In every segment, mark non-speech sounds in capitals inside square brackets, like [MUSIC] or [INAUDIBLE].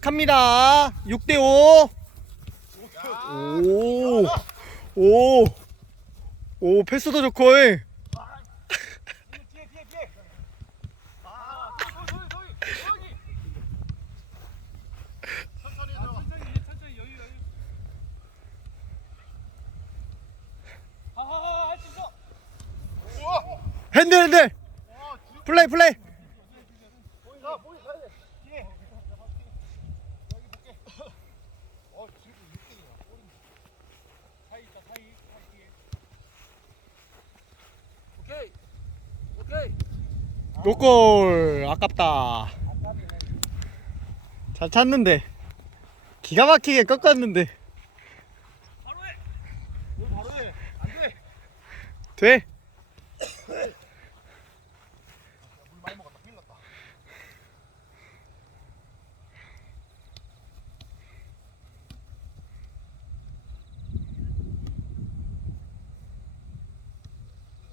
시작합니다. 6대 5. 오. 오. 오, 패스도 좋고. 이. 뒤에 뒤에 뒤에. 아, 소희 소희 소희 소희. 천천히 들어가. 천천히 천천히 여유 여유. 하하하 할수 있어. 우와. 핸들 핸들. 플레이 플레이. 자, 보이 가야 돼. 뒤에. 여기 볼게. 어, 지금 6등이야. 사이 있다, 사이. 사이 뒤에. 오케이. 오케이. 노골. 아깝다. 잘 찼는데. 기가 막히게 꺾었는데. 바로 해. 뭘 바로 해. 안 돼. 돼. 물 많이 먹었다. 큰일 났다.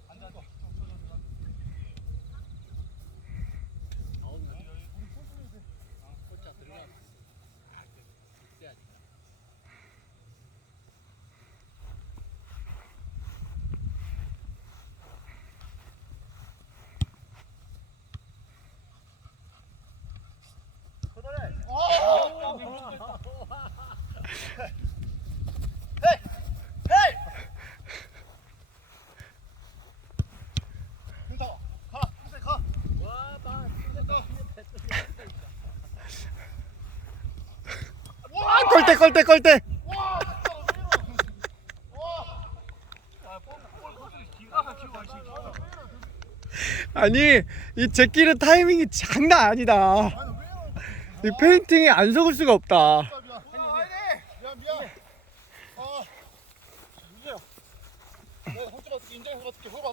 앉아. 헤이! 헤이! 윤서, 가! 윤서, 가! 와, 나 진짜 와! 꼴대 꼴대 꼴대. 아. 아니, 이 제끼는 타이밍이 장난 아니다. 이 페인팅에 안 속을 수가 없다.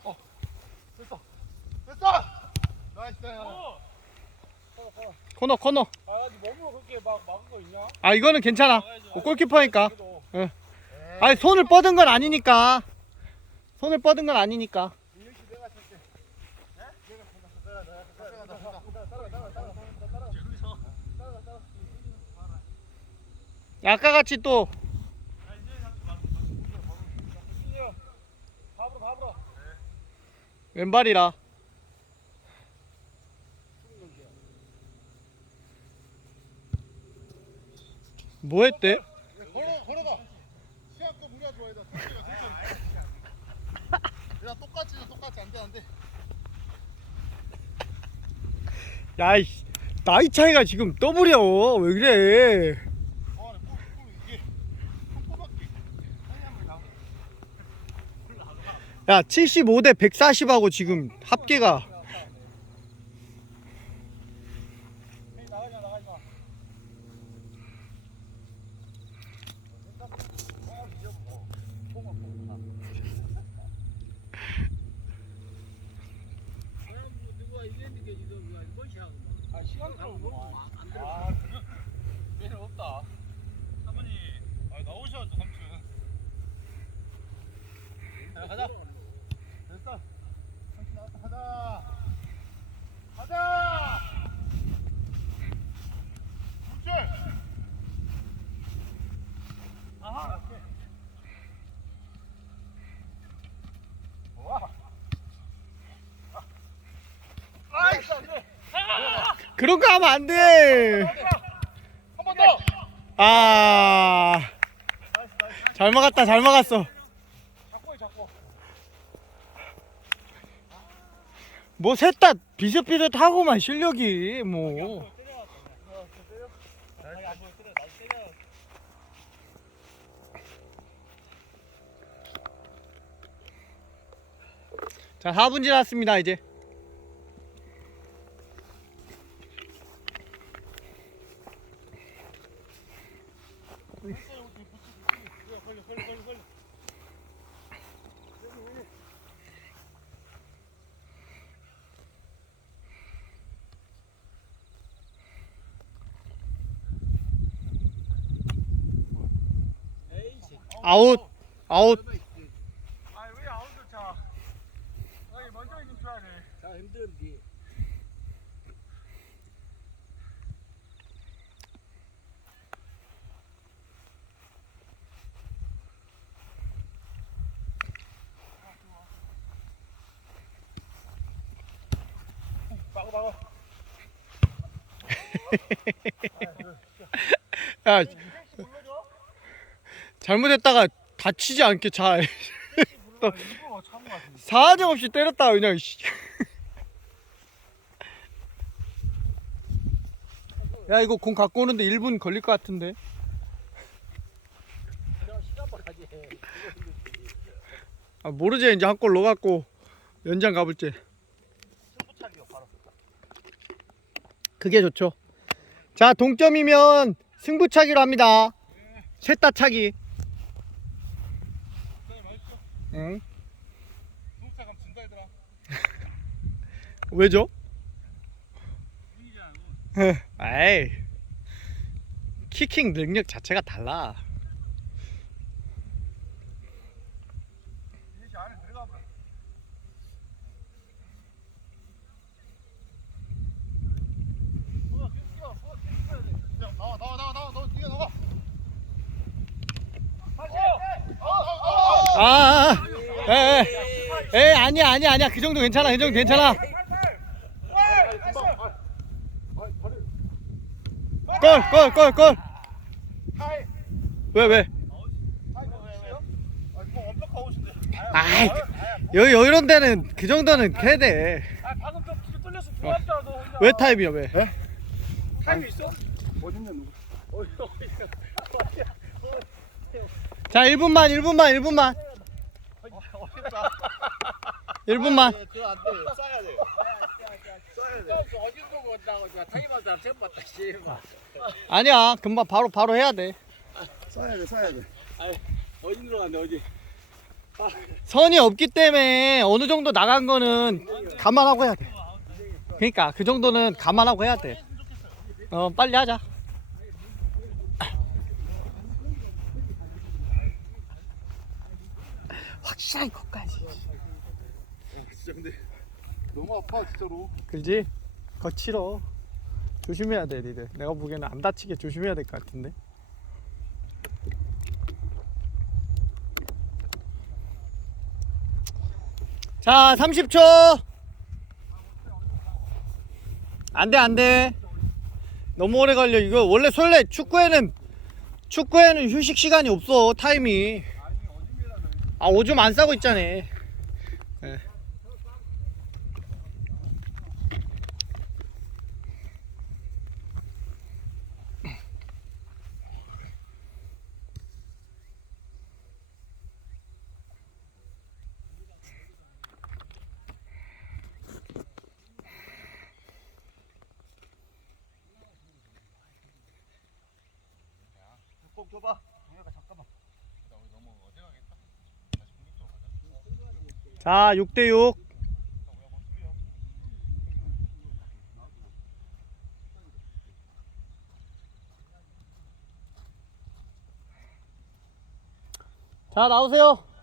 또. 됐어. 됐어. 나이스. 코너 코너. 아, 니 몸으로 그렇게 막 막은 거 있냐? 아 이거는 괜찮아. 어, 골키퍼니까. 그래도. 아니 손을 뻗은 건 아니니까. 손을 뻗은 건 아니니까. 내가 칠게. 네? 내가 따라가, 따라가, 따라가, 따라가, 따라가, 따라가, 따라가, 따라가. 여기서. 따라가, 따라가. 아까 같이 또 밥으로, 밥으로. 왼발이라. 뭐 했대? 걸어, 걸어가. 시합도 가, 천천히. 야, 똑같이, 해, 똑같이. 안 돼, 안 돼. 야 이씨 나이 차이가 지금 더블이야. 왜 그래? 야 75 대 140하고 지금 합계가 에이, 나가지 마, 나가지 마. 아, 시간 가면 뭐. 아, 그래? 매일 없다. 사모님, 아, 나오셔야죠, 삼촌. 자, 가자. 됐어. 삼촌 나왔다, 가자. 가자! 그렇지! 아하! 와! 아이씨! 그런 거 하면 안 돼. 한 번 더! 아. 잘 막았다. 잘 막았어. 뭐 셋 다 비슷비슷하고만 실력이 뭐. 자, 4분 지났습니다, 이제. 아웃 아웃. 아왜 아웃을 차? 아니 먼저 이긴 줘야 돼자 힘들면 니 막어 막어 야 잘못했다가 다치지 않게 잘. [LAUGHS] 사정 없이 때렸다 그냥 씨. [LAUGHS] 야 이거 공 갖고 오는데 1분 걸릴 것 같은데 아, 모르지 이제 한 골 넣어갖고 연장 가볼지. 그게 좋죠 자 동점이면 승부차기로 합니다 셋다 차기. 응 승부차 가면 진다 얘들아. 왜죠? 에이 [LAUGHS] 키킹 능력 자체가 달라 이제 안에 들어가 봐. 뭐야, 계속 뛰어. 뭐야, 계속 뛰어야 돼. 야, 나와, 나와, 나와, 나와. 너 뛰어 나와. 다시. 어, 어, 어, 어. 아, 아, 에, 에, 에, 아니야, 아니야, 아니야. 그 정도 괜찮아, 그 정도 괜찮아. 골, 골, 골, 골. 왜, 왜? 아. 아이, 여, 여 이런 데는 그 정도는 해야 돼. 아, 방금 좀 뒤로 뚫려서 좋았잖아, 너 혼자. 왜 타입이야, 왜? 타임 있어? 어딨냐, 누구? 어디, 어디. 자, 1분만, 1분만, 1분만. 어렵다. 1분만. 그거 안 돼. 써야 돼. 써야 돼. 어디 보고 온다고 저 타임아웃 안 처음 봤다 씨. 아니야, 금방 바로, 바로 해야 돼. 써야 돼, 써야 돼. 어디로 갔네 어디? 선이 없기 때문에 어느 정도 나간 거는 감안하고 해야 돼. 그러니까 그 정도는 감안하고 해야 돼. 어, 빨리 하자. 확실하게 거까지. 진짜 근데 너무 아파 진짜로. 그지? 거칠어. 조심해야 돼, 니들. 내가 보기에는 안 다치게 조심해야 될 것 같은데. 자, 30초. 안 돼, 안 돼. 너무 오래 걸려. 이거 원래 원래 축구에는 축구에는 휴식 시간이 없어. 타임이. 아, 오줌 안 싸고 있잖아. 예. 꼭 줘봐. 동혁아 잠깐만. 나 우리 너무 어디 가겠다. 다시 공격적으로 가 자. 자, 6대 6. 자, 나오세요.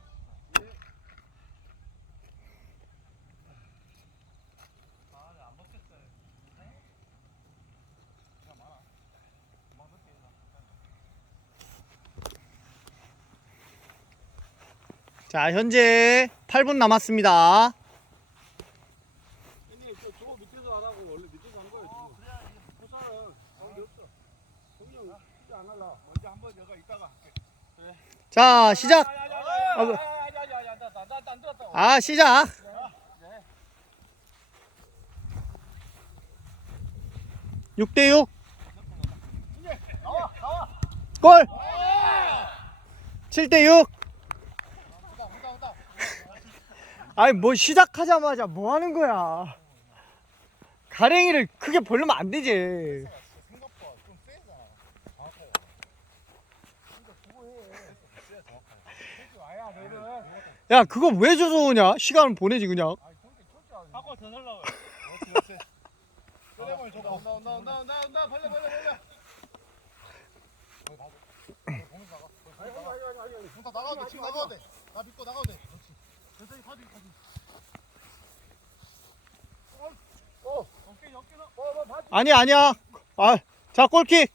자, 현재 8분 남았습니다. 형님 저저 밑에서 안 하고 원래 밑에서 한 거예요 지금. 그래야지. 보살은 거기 없어. 형님 진짜 안 할라. 먼저 한번 내가 이따가 할게. 자, 시작. 아, 뭐. 들었다. 아, 시작. 육대 육. 나와, 나와. 골. 7대 6. 온다, 온다, 온다. 아니, 뭐 시작하자마자 뭐 하는 거야? 가랭이를 크게 벌리면 안 되지. 생각보다 좀 세잖아. 정확해. 진짜 그거 해. 진짜 정확해. 와야 너는. 야, 그거 왜 줘서 오냐? 시간을 보내지 그냥. 아, 형께 철저 안. 바꿔 더 날라와. 그렇지, 그렇지. 세레머니 줘봐. 온다, 온다, 온다, 온다, 온다. 벌려, 벌려, 벌려. 거기 봐. 거기 보면서 나가. 거기 보면서 나가. 혼자 나가도 돼. 지금 나가도 돼. 나 믿고 나가도 돼. 천천히 가지, 가지. 아니 아니야. 아, 자 골킥.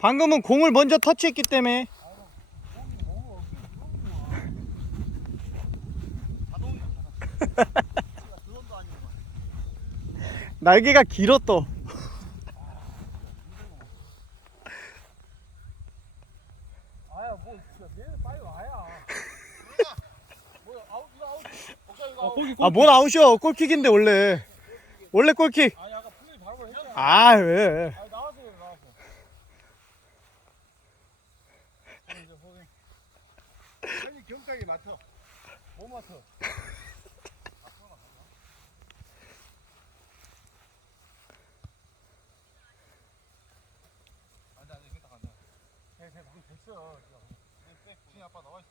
방금은 공을 먼저 터치했기 때문에. [LAUGHS] 날개가 길어 또. 아야 뭐 내일 빨리 와야. 뭐 아웃 이거 아웃. 오케이 이거 아, 뭔 아웃이야. 골킥인데, 원래. 원래 골킥. 아니 아까 플레이 바로 했잖아. 아, 왜. 아니. 이제 호기. 형이 경탁이 맡아. 못 맡아. 안돼. 걔걔 방금 됐어. 네, 진이 아빠 나와 있어.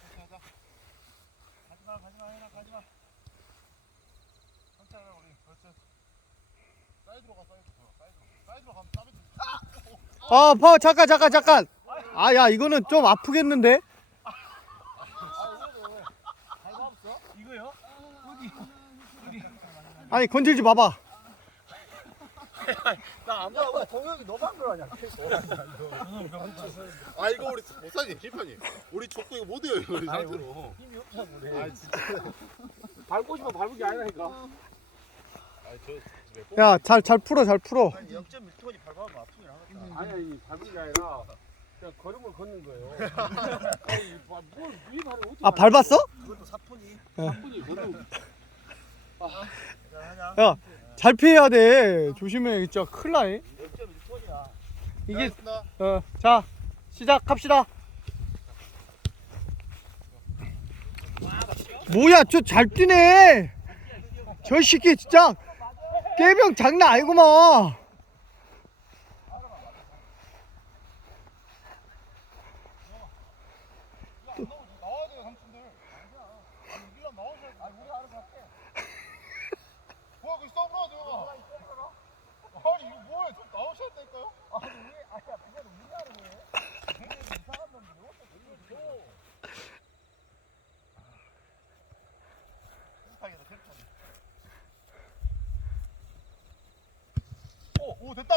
그렇게 하자. 가지마 해라 가지마. 천천히 하자 우리. 그렇지. 사이드로 가 사이드. 어, 사이드로. 사이드로 가면 사이드. 아, 파, 잠깐, 잠깐, 잠깐. 아, 야, 이거는 좀 아프겠는데? 이거요? 아니, 건들지 마봐. 나안 봐. 동혁이 너만 그러냐? 아 이거 우리 못사지 힐판이. 우리 족도 이거 못 해요 이거 우리 상태로. 힘이 없잖아 그래. 아 진짜. 밟고 싶어 밟은 게 아니라니까. 아저 야, 잘, 잘 풀어, 잘 풀어. 0.1톤이 밟으면 아프긴 하겠다. 아니 아니 밟은 게 아니라 그냥 걸음을 걷는 거예요. [LAUGHS] 아니 뭐, 뭘 위반을 어떻게? 아, 밟았어? 그것도 사톤이. 한 분이 걸음. 야, 잘 피해야 돼. 조심해. 진짜 큰일. 0.1톤이야. 이게, 나 어, 자, 시작합시다. 뭐야, 저 잘 뛰네. 저 새끼 진짜 깨병 장난 아니구만. 나와야 돼요 삼촌들. 아니 우리랑 나와서 아니 우리 알아서 할게. 뭐야 그 써보라 내가. 아니 이거 뭐야 좀 나오셔야 될까요? 아니 우리 아니야 그냥 우리 하는 거예요. 굉장히 이상한 놈들이 어떻게 그러죠? 힐탕이다 힐탕. 오, 됐다.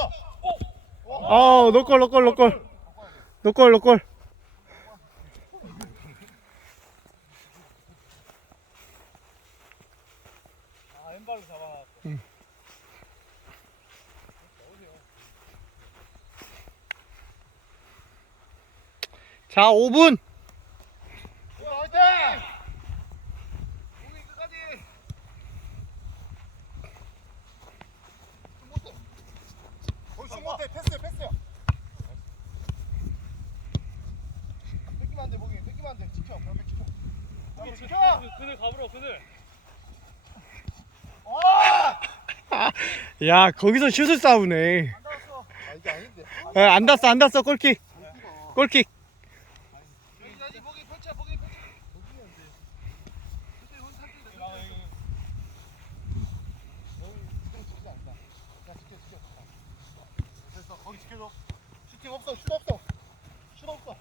아, 너걸, 너걸, 너걸. 너걸, 너걸. 아 왼발로 잡아놨어. 자, 5분. 화이팅! 우리 끝까지. 좀 못해. 거기 좀 못해. 패스야, 패스야. 뺏기면 안 돼, 목이. 뺏기면 안 돼. 지켜. 벽에 지켜. 벽에 지켜. 그늘 가보러 그늘. 와! 야, 거기서 슛을 싸우네. 아, 이게 아닌데. 야, 안 닿았어, 안 닿았어, 골킥. 골킥. 여기 다시 목이 펼쳐, 목이 펼쳐. 그때 혼 탈 때. 야, 여기. 여기 지키지 않는다. 야, 지켜, 지켜. 됐어. 거기 지켜줘. 슈팅 없어, 슛 없어. 슛 없어.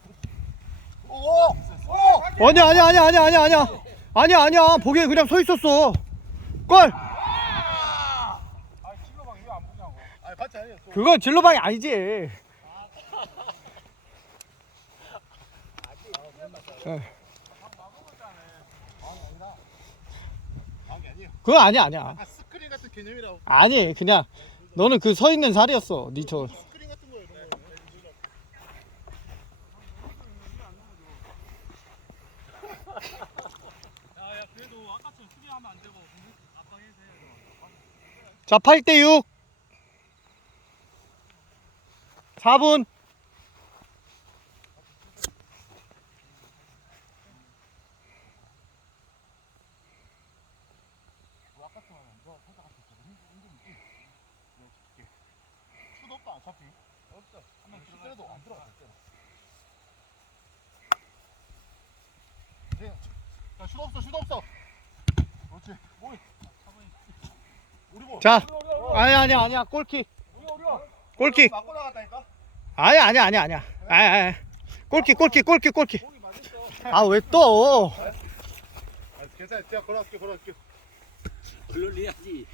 오! 오! 아니야, 아니야, 아니야, 아니야, 아니야, 아니야. 아니야, 아니야. 보기엔 그냥 서 있었어. 골! 아. 그건 진로방이 아니지. 그건 아니야, 아니야. 아. 아니, 그냥 너는 그 서 있는 살이었어. 니 저. 스크린 같은 거예요, 이런 거. 야야 그래도 아까처럼 수비하면 안 되고 압박해서 해야 돼. 자, 8대 6. 4분. 슛. 없어. 슛 없어. 그렇지. 볼. 자, 아니, 아니야, 아니야. 골킥. 골킥. 맞고 나갔다니까. 아니, 아니야, 아니야, 아니야. 아니, 아니. 골킥, 골킥, 골킥, 골킥. 아, 왜 또? 아, 괜찮아. 제가 걸어갈게, 걸어갈게. 물론해야지.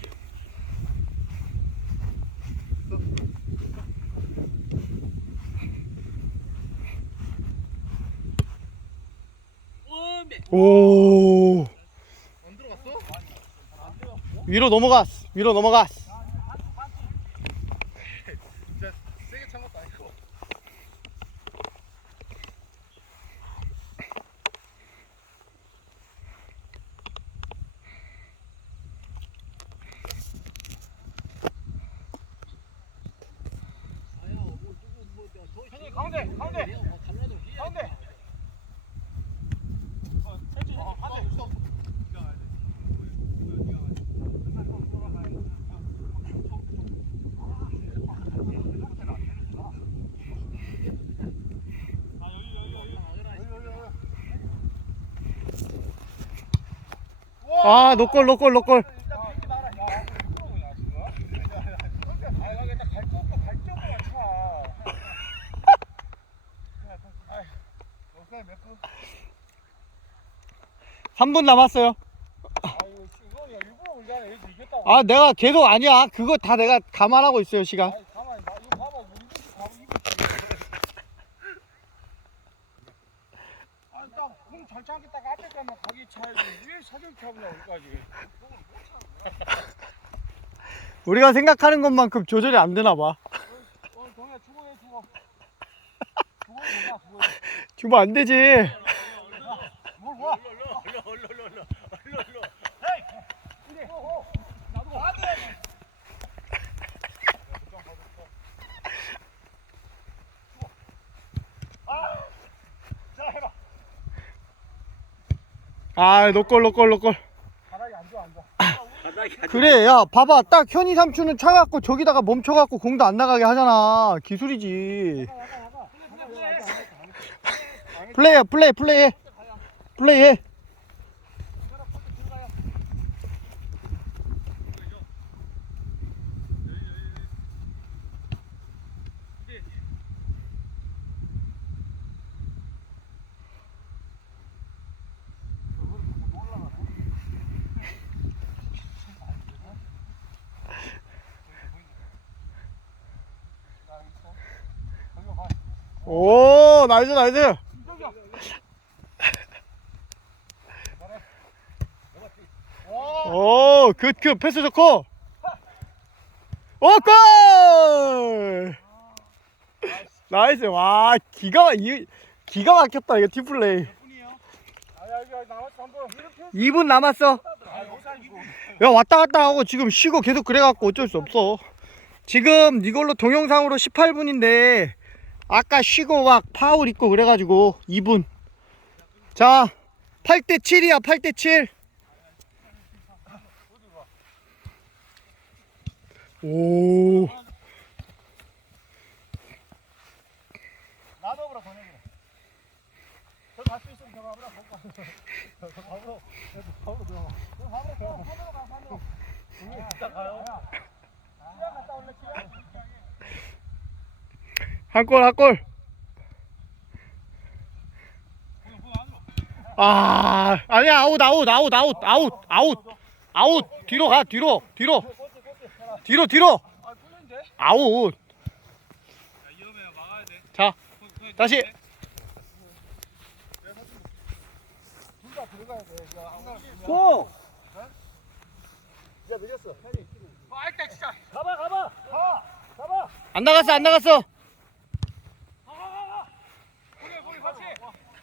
오. 안 들어갔어? 위로 넘어가. 위로 넘어가. 진짜 세게 찬 것도 아니고. 형님 가운데 가운데 가운데 어, 안 돼. 스톱. 아, 노골, 노골, 노골. 일단 비지 마라 야 부끄러우냐 지금 아 여기 일단 갈 거고 발전으로 차 3분 남았어요. 아, 내가 계속 아니야. 그거 다 내가 감안하고 있어요, 시간. 아니 가만히 봐 이거 봐봐 우리 집이 바로 이거 아니 딱공잘 차겠다가 앞에 가면 가기 차야지 왜 사진 차구나 여기까지 우리가 생각하는 것만큼 조절이 안 되나 봐. 어 동해 죽어야 죽어 죽어야 죽어 죽어야 주면 안 되지. 뭘 봐? 그래. 나도 아, 노골, 노골, 노골. 바닥이 안 좋아 안 좋아. 그래, 야, 봐봐. 딱 현이 삼촌은 차갖고 저기다가 멈춰갖고 공도 안 나가게 하잖아. 기술이지. 플레이야, 플레이, 플레이해. 플레이해. 오, 나이스, 나이스. 오, 굿, 굿. 패스 좋고. 오, 골! 나이스. 와, 기가, 막- 이, 기가 막혔다, 이거 팀플레이. 아야 이거 나왔어 한번 이렇게. 2분 남았어. 야, 왔다 갔다 하고 지금 쉬고 계속 그래갖고 어쩔 수 없어. 지금 이걸로 동영상으로 18분인데, 아까 쉬고 막 파울 있고 그래가지고 2분. 자, 8대 7이야, 8대 7. 오. 못 가. 저 가보라. 저 가보라. 저 가. 한 골, 한 골. 아, 아니야, 아웃, 아웃, 아웃, 아웃, 아웃, 아웃, 아웃. 뒤로 가, 뒤로, 뒤로, 뒤로, 뒤로. 아? 아웃. 자, 다시. 고! 이제 늦었어. 아 일단 진짜. 가봐 가봐. 가. 가봐. 안 나갔어, 안 나갔어. 가가가가. 거기 거기 같이.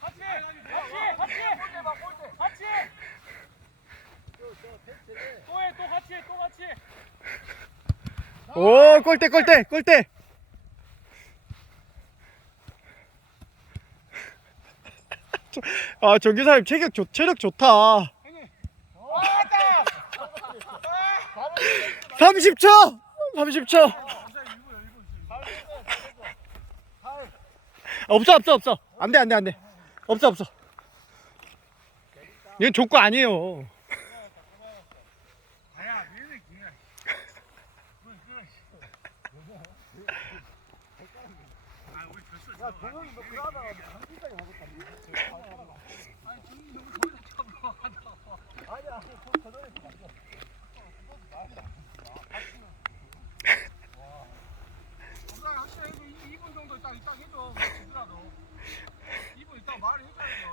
같이. 같이. 같이. 골대 봐 골대. 같이. 또해 또 같이 해, 또 같이. 오, 골대, 골대, 골대. 아, 정규사님 체격 좋, 체력 좋다. 왔다. 30초! 30초! 없어, 없어, 없어. 안 돼, 안 돼, 안 돼. 없어, 없어. 이건 족구 아니에요. 야, 동영이 너 그러다가 한 길까지 먹었다. 아니, 정이 너무 저기다 잡아. 아니야, 저 저전에 맞아. 확실히 2분 정도 딱, 딱 해줘. 지더라도. 2분 있다 말을 해줘야지.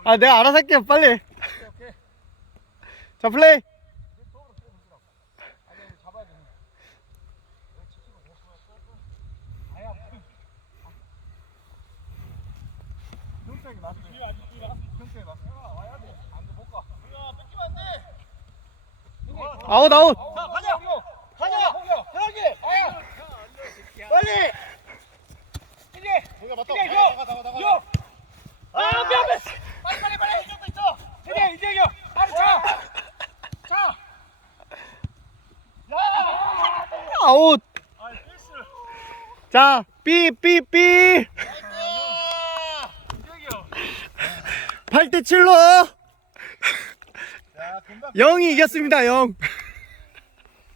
아, 내가 알아서 할게요, 빨리. 자, 플레이. 아웃 아웃 자 가자 가자 편하게 아야 빨리 동이야 맞다. 이게 나가 나가 나가. 요! 아, 미안, 미안. 빨리, 빨리, 빨리. 이쪽도 있어. 이제, 이제, 이제. 빨리 차. 차. 야! 아웃 아. 자 삐삐삐 이제요. 8대 7로 야 금방. 0이 이겼습니다 0